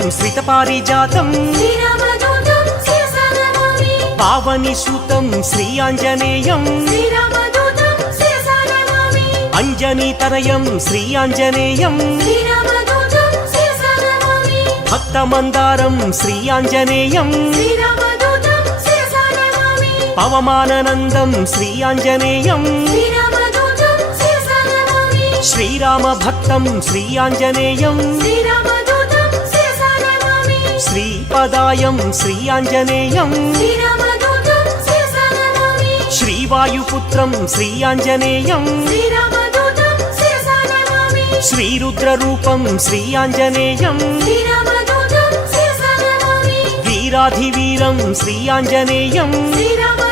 శ్రితపారిజాతం. శ్రీరామదూతం నమామి పావని సూతం శ్రీరామదూతం శిరసా నమామి అంజనీతనయం శ్రీయాంజనేయం. శ్రీరామదూతం శిరసా నమామి భక్తమందారం శ్రీయాంజనేయం. శ్రీరామదూతం శిరసా నమామి పవమాననందం శ్రీయాంజనేయం. శ్రీరామదూతం శిరసా శ్రీపదాయం శిరసా నమామి శ్రీవాయుపుత్రం శ్రీరుద్రరూపం శ్రీయాంజనేయం. శ్రీరామదూతం శిరసా నమామి వీరాధివీరం శ్రీయాంజనేయం. శ్రీరామదూతం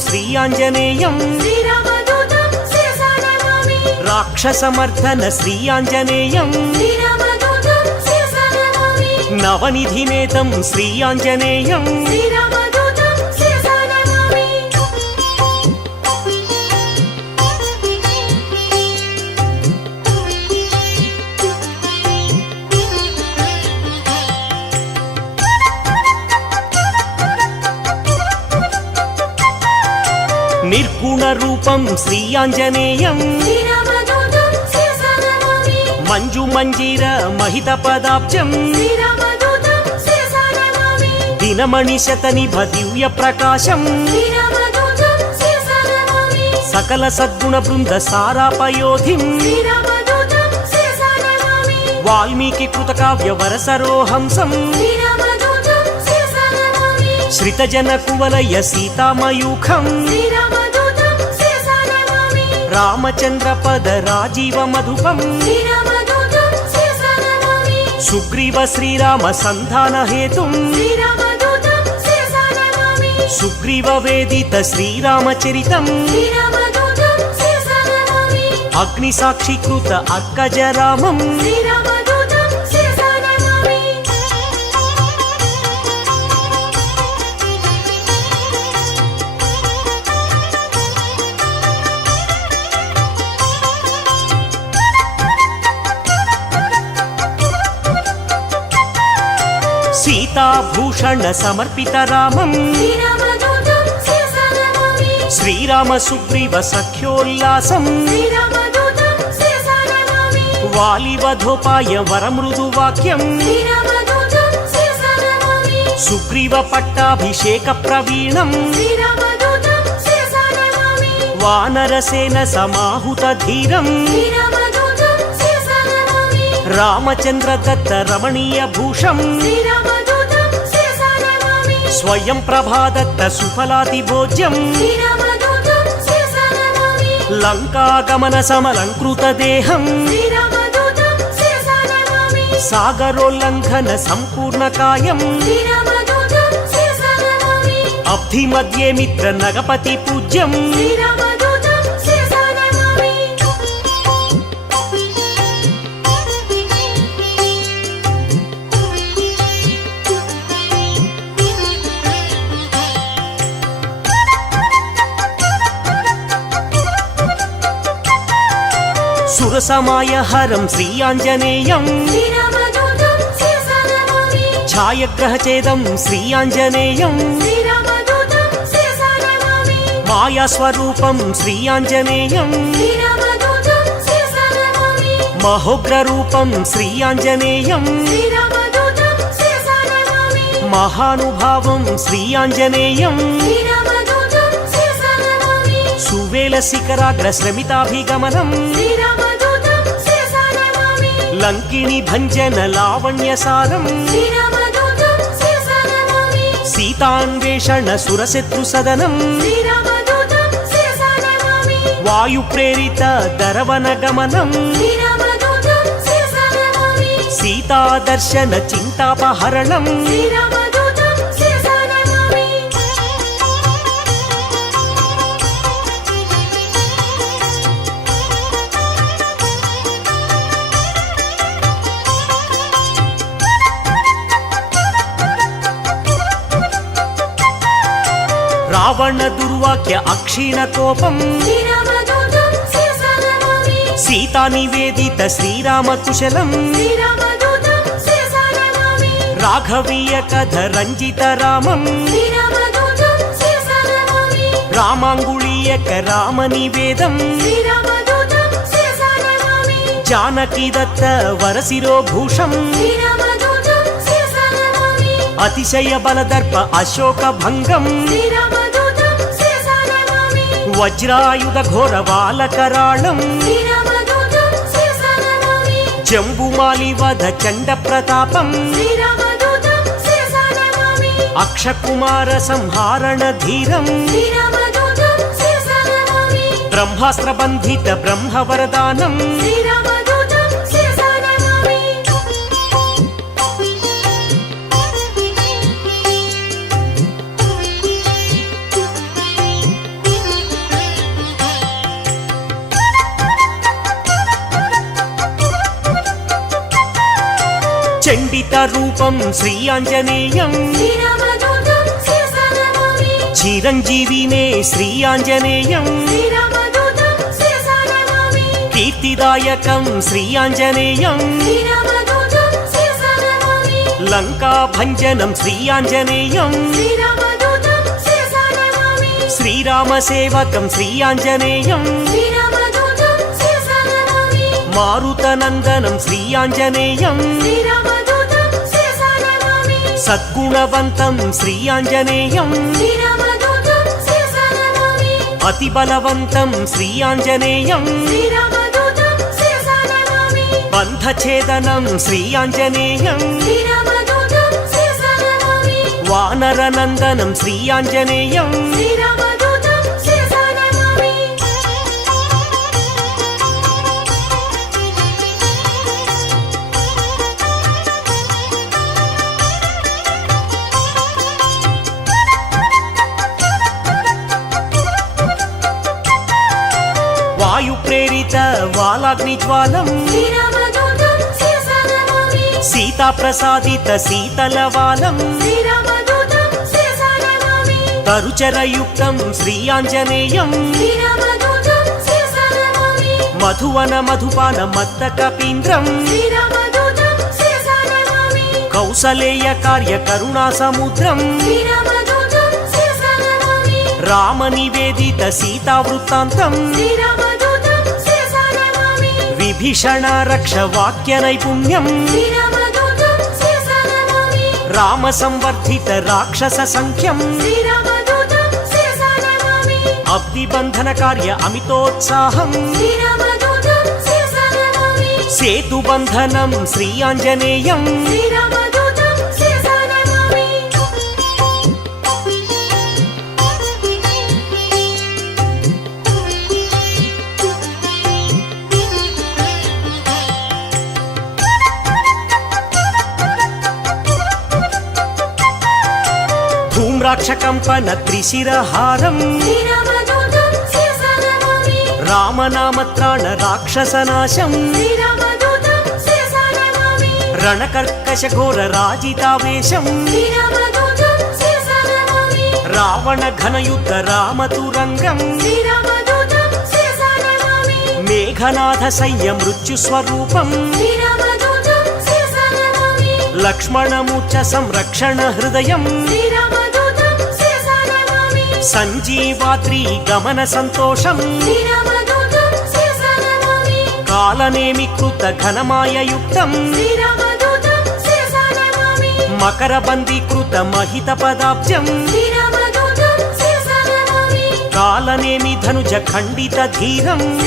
శ్రీయాంజనేయం. శ్రీరామదూతం శిరసా నమామి రాక్షసమర్దన శ్రీయాంజనేయం. శ్రీరామదూతం శిరసా నమామి నవనిధినేతం శ్రీయాంజనేయం. శ్రీరామదూతం రూపం శిరసా నమామి మంజు మంజీర మహిత పదాబ్జం. దినమణి శతనిభ దివ్య ప్రకాశం. సకల సద్గుణ బృంద సారాపయోధిం. వాల్మీకి కృత కావ్య వరసరోహంసం శ్రితజన కువలయ సీతామయూఖం. రామచంద్ర పద రాజీవ మధుపం. సుగ్రీవ శ్రీరామ సంధాన హేతుం. సుగ్రీవ వేదిత శ్రీరామచరితం శ్రీరామదూతం శిరసా నమామి సీతాభూషణ సమర్పిత రామం. శ్రీరామ సుగ్రీవ సఖ్యోల్లాసం. వాలివధోపాయ వరమృదు వాక్యం. సుగ్రీవ పట్టాభిషేక ప్రవీణం. వానరసేన సమాహుత ధీరం. రామచంద్ర దత్త రమణీయ భూషం. స్వయం ప్రభాదత్త సుఫలాతి భోజ్యం. లంకాగమన సమలంకృత దేహం. సాగరోల్లంఘన సంపూర్ణ కాయం. అబ్ధి మధ్యే మిత్ర నగపతి పూజ్యం. సురసమాయ హరం శిరసా నమామి ఛాయగ్రహచేదం శిరసా నమామి మాయాస్వరూపం శిరసా నమామి మహోగ్రరూపం శిరసా నమామి మహానుభావం శ్రీ ఆంజనేయం సువేల శిఖరాగ్ర శ్రమితాభిగమనం. లంకిని భంజన లావణ్యసారం శిరసా నమామి సీతాన్వేషణ సురశత్రు సదనం. వాయు ప్రేరిత దరవన గమనం. సీతాదర్శన చింతాపహరణం. రావణ దుర్వాక్య అక్షీణ కోపం సీతా నివేదిత శ్రీరామ కుశలం రాఘవీయ కథ రంజిత రామం. రామాంగుళీయక రామ నివేదం. జానకి దత్త వరసిరో భూషం అతిశయ బలదర్ప అశోక భంగం వజ్రాయుధ ఘోర బాలకరాళం శ్రీరామదూతం జంబుమాలి వధ చండ ప్రతాపం. అక్షకుమార సంహారణ ధీరం. శ్రీరామదూతం శిరసా రూపం శ్రీ ఆంజనేయం చిరంజీవినే శ్రీ ఆంజనేయం కీర్తిదాయకం శ్రీ ఆంజనేయం శ్రీరామదూతం శిరసా నమామి లంకా భంజనం శ్రీ ఆంజనేయం శ్రీరామదూతం శిరసా నమామి శ్రీరామ సేవకం శ్రీ ఆంజనేయం మారుతనందనం శ్రీ ఆంజనేయం సద్గుణవంతం శ్రీ ఆంజనేయం. అతి బలవంతం శ్రీ ఆంజనేయం. బంధఛేదనం శ్రీ ఆంజనేయం. వానరనందనం శ్రీ ఆంజనేయం. వాలాగ్ని జ్వాలం. సీతా ప్రసాదిత శీతల వాలం. శ్రీరామదూతం శిరసా నమామి తరుచరయుక్తం శ్రీ ఆంజనేయం. శ్రీరామదూతం శిరసా నమామి మధువన మధుపాన మత్త కపీంద్రం. కౌసలేయ కార్య కరుణా సముద్రం. రామ నివేదిత సీతా వృత్తాంతం. విభీషణ రక్ష వాక్య నైపుణ్యం రామ సంవర్ధిత రాక్షస సంఖ్యం. అబ్ది బంధన కార్య అమితోత్సాహం. సేతు బంధనం శ్రీ ఆంజనేయం. ధూమ్రాక్ష కంపన త్రిశిరహారం. రామనామత్రాణ రాక్షసనాశం రణకర్కశ ఘోర రాజితావేశం రావణ ఘనయుద్ధ రామతురంగం మేఘనాథ సయ్య మృత్యు స్వరూపం శ్రీరామదూతం శిరసా నమామి లక్ష్మణముచ్చ సంరక్షణ హృదయం సంజీవాద్రి గమన సంతోషం. కాలనేమి కృత ఘనమాయయుక్తం. బందీకృత మహిత పదాబ్జం. కాలనేమి ధనుజ ఖండిత ధీరం.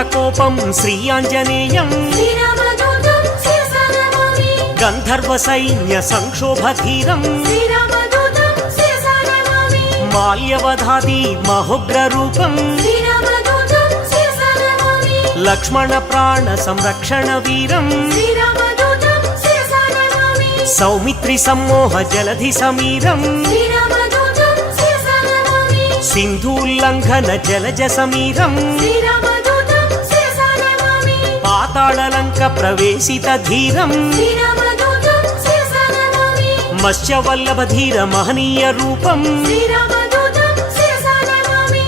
ప్రకోపం శ్రీ ఆంజనేయం గంధర్వ సైన్య సంక్షోభ ధీరం. శ్రీరామదూతం శిరసా నమామి మాల్యవధాది మహోగ్ర రూపం. లక్ష్మణ ప్రాణ సంరక్షణ వీరం. సౌమిత్రి సమ్మోహ జలధి సమీరం. సింధూల్లంఘన జలజ సమీరం. పాళలంక ప్రవేశిత ధీరం. మత్స్యవల్లభ ధీర మహనీయ రూపం. శ్రీరామదూతం శిరసా నమామి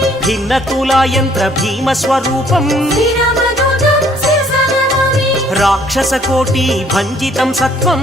భంజితం సత్వం.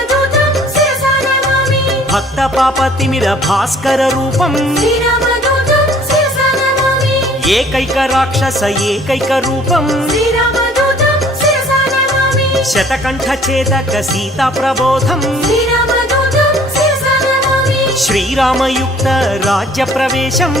భక్త పాప తిమిర భాస్కర రూపం. ఏకైక రాక్షస ఏకైక రూపం. శతకంఠ ఛేదక సీతా ప్రబోధం. శ్రీరామయుక్త రాజ్య ప్రవేశం.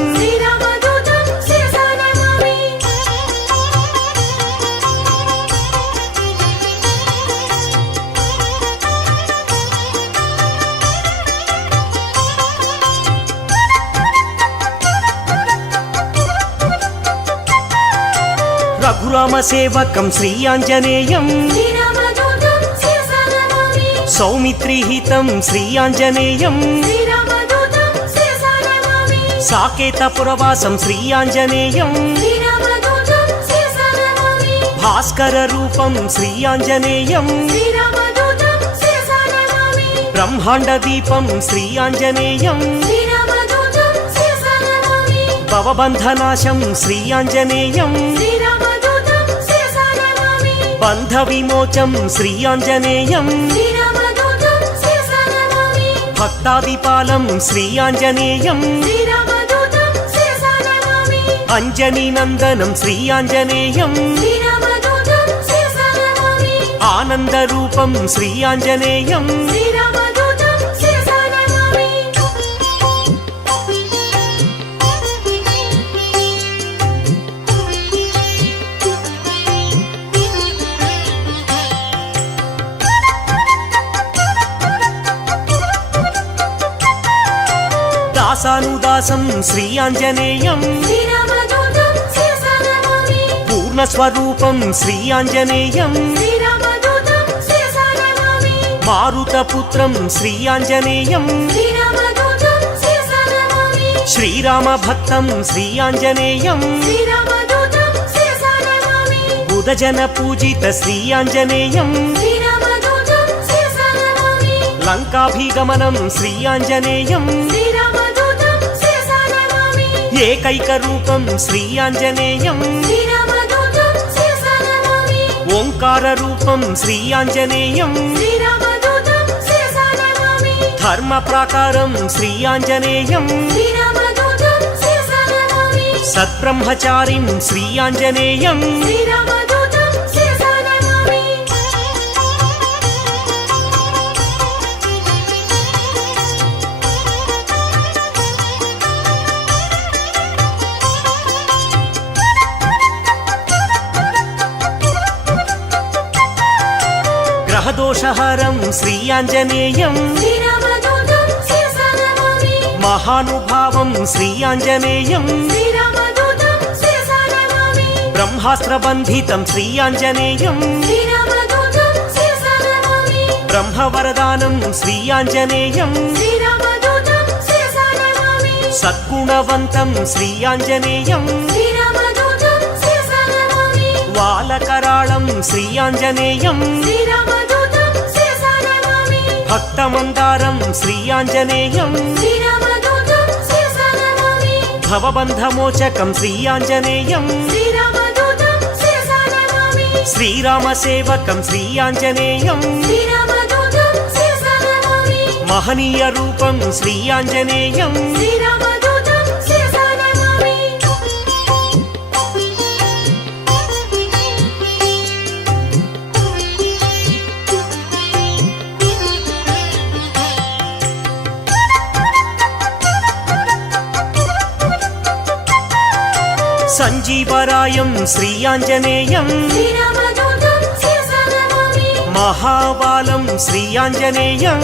రఘురామ సేవకం శ్రీ ఆంజనేయం. నమామి సౌమిత్రిహితం శ్రీ ఆంజనేయం. సాకేత పురవాసం శ్రీ ఆంజనేయం. భాస్కర రూపం శ్రీ ఆంజనేయం. బ్రహ్మాండ దీపం శ్రీ ఆంజనేయం. భవబంధనాశం శ్రీ ఆంజనేయం. బంధ విమోచం శ్రీ ఆంజనేయం భక్తాదిపాలం శ్రీ ఆంజనేయం అంజనీ నందనం శ్రీ ఆంజనేయం శ్రీరామదూతం శిరసా నమామి ఆనంద రూపం శ్రీ ఆంజనేయం దాసానుదాసం శ్రీ ఆంజనేయం. నమామి పూర్ణస్వరూపం శ్రీ ఆంజనేయం. మారుతపుత్రం శ్రీ ఆంజనేయం. శ్రీరామదూతం శిరసా నమామి శ్రీరామ భక్తం శ్రీ ఆంజనేయం బుధజన పూజిత శ్రీ ఆంజనేయం. లంకాభిగమనం శ్రీ ఆంజనేయం. ఏకైక రూపం శ్రీ ఆంజనేయం. ఓంకార రూపం శ్రీ ఆంజనేయం. ధర్మ ప్రాకారం శ్రీ ఆంజనేయం. సద్బ్రహ్మచారిం శ్రీ ఆంజనేయం. గ్రహదోషహరం శ్రీ ఆంజనేయం మహానుభావం శ్రీ ఆంజనేయం బ్రహ్మాస్త్రబంధితం శ్రీ ఆంజనేయం బ్రహ్మవరదానం శ్రీ ఆంజనేయం సద్గుణవంతం శ్రీ ఆంజనేయం వాలకరాళం శ్రీ ఆంజనేయం భక్తమందారం శ్రీ ఆంజనేయం భవబంధమోచకం శ్రీ ఆంజనేయం నమామి శ్రీరామసేవకం శ్రీ ఆంజనేయం మహనీయ రూపం శ్రీ ఆంజనేయం సంజీవరాయం శ్రీ ఆంజనేయం మహాబాలం శ్రీ ఆంజనేయం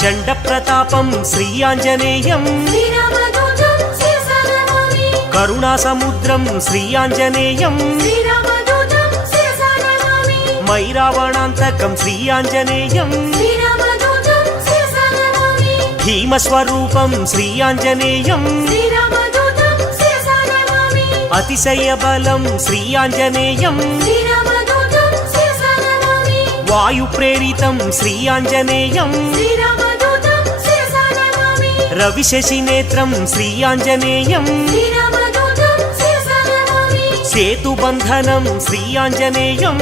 చండ ప్రతాపం శ్రీ ఆంజనేయం శ్రీరామదూతం శిరసా నమామి కరుణా సముద్రం శ్రీ ఆంజనేయం మైరావణాంతకం శ్రీ ఆంజనేయం భీమస్వరూపం శ్రీ ఆంజనేయం అతిశయ బలం శ్రీ ఆంజనేయం. వాయు ప్రేరితం శ్రీ ఆంజనేయం. రవిశశి నేత్రం శ్రీ ఆంజనేయం. సేతుబంధనం శ్రీ ఆంజనేయం.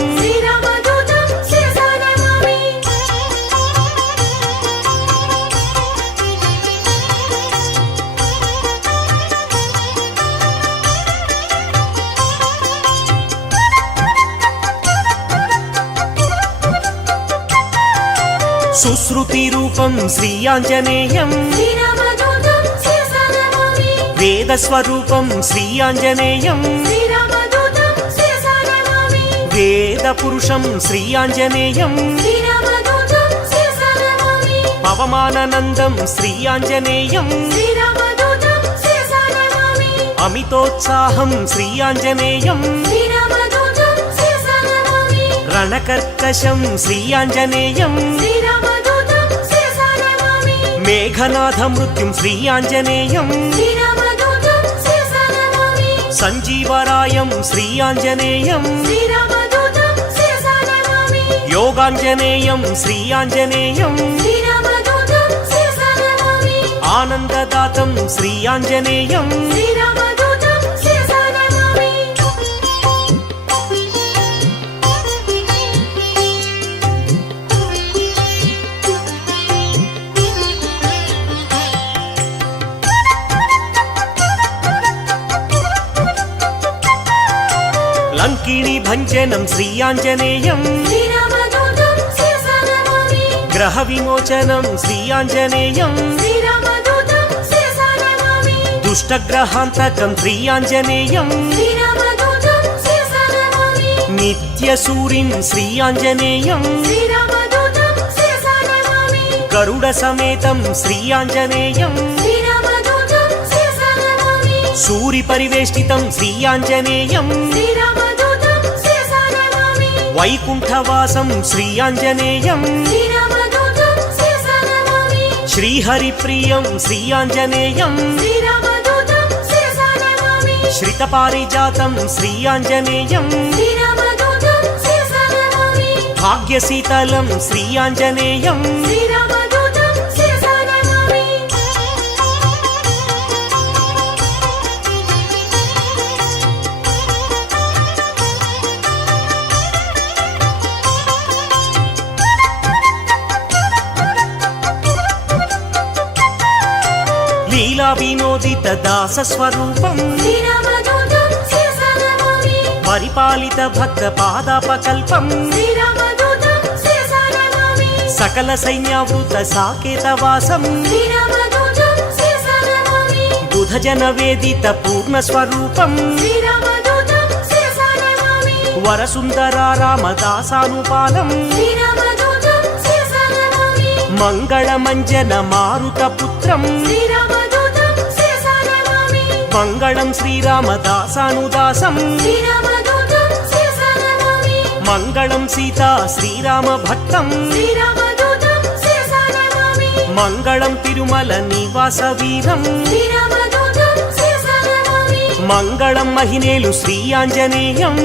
సుశ్రుతి రూపం శ్రీ ఆంజనేయం. వేదస్వరూపం శ్రీ ఆంజనేయం. శ్రీరామదూతం శిరసా నమామి వేద పురుషం శ్రీ ఆంజనేయం. పవమానందం శ్రీ ఆంజనేయం. అమితోత్సాహం శ్రీ ఆంజనేయం. రణకర్కశం శ్రీ ఆంజనేయం. మేఘనాథ మృత్యుం శ్రీ ఆంజనేయం సంజీవరాయం శ్రీ ఆంజనేయం యోగాంజనేయం శ్రీ ఆంజనేయం ఆనందదాతం శ్రీ ఆంజనేయం శ్రీరామదూతం శిరసా నమామి నిత్య సూరిం శ్రీ ఆంజనేయం శ్రీరామదూతం శిరసా నమామి గరుడ సమేతం శ్రీ ఆంజనేయం శ్రీరామదూతం శిరసా నమామి సూరి పరివేష్టితం శ్రీ వైకుంఠవాసం శ్రీ ఆంజనేయం నమామి శ్రీహరిప్రియం శ్రీ ఆంజనేయం శ్రితపారిజాతం శ్రీ ఆంజనేయం భాగ్యశీతలం శ్రీ ఆంజనేయం వినోదిత దాస స్వరూపం. పరిపాలిత భక్త పాదాపకల్పం. సకల సైన్యావృత సాకేతవాసం బుధజన వేదిత పూర్ణ స్వరూపం. వరసుందరారామదాసానుపాలం మంగళమంజన మారుత పుత్రం. శ్రీరామ மங்களம் ஸ்ரீராமதாசானுதாசம் மங்களம் சீதா ஸ்ரீராம பட்டம் மங்களம் திருமல நிவாச வீரம் மங்களம் மகினேலு ஸ்ரீ ஆஞ்சநேயம்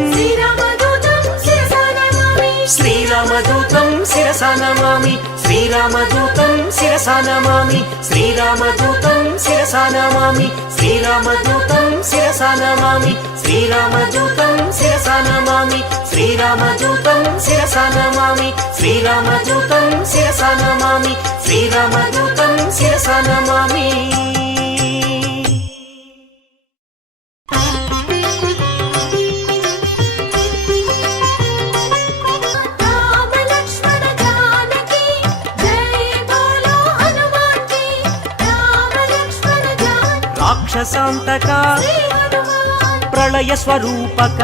శ్రీరామదూతం శిరస నమామి శ్రీరామదూతం శిరస నమామి శ్రీరామదూతం శిరస నమామి శ్రీరామదూతం శిరసా నమామి శ్రీరామదూతం శిరసా నమామి శ్రీరామదూతం శిరసా నమామి శ్రీరామదూతం శిరసా నమామి శ్రీరామదూతం శిరసా నమామి సంతక ప్రళయ స్వరూపక.